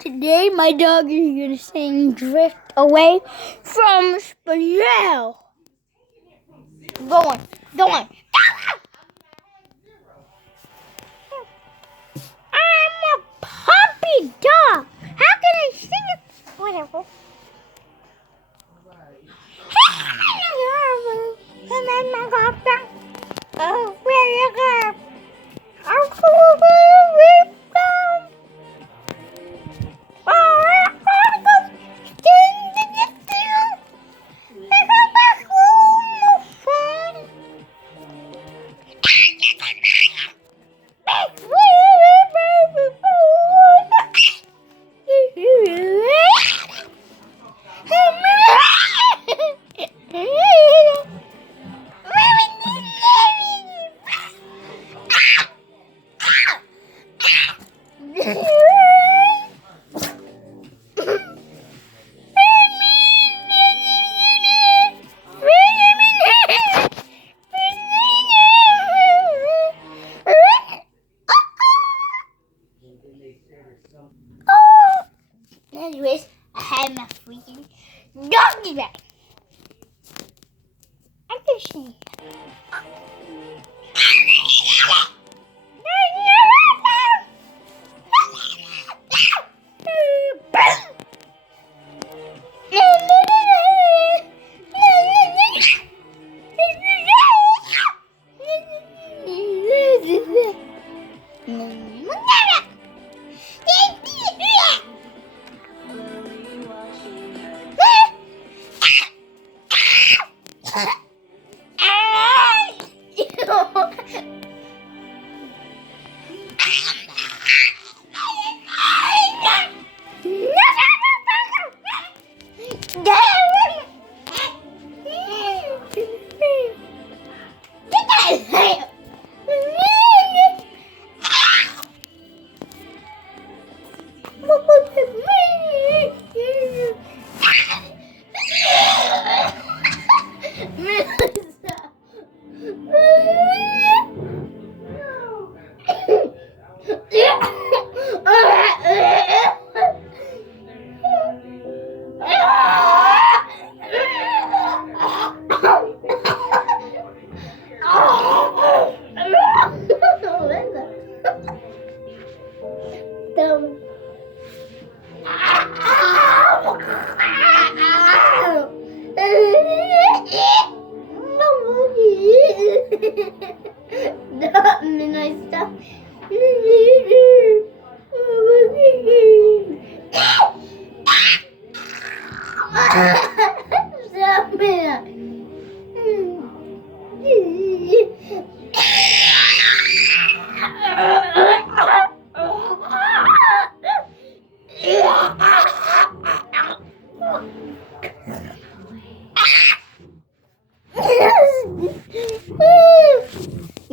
Today my dog is going to sing Drift Away from Spinel. Go on. I'm a puppy dog. How can I sing it? Whatever. Oh, where you go? Anyways, I had my freaking doggy bag. I can see.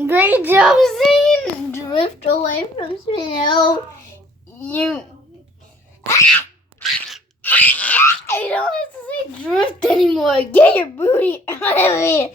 Great job singing Drift Away from Spinel. I don't have to say drift anymore. Get your booty out of here.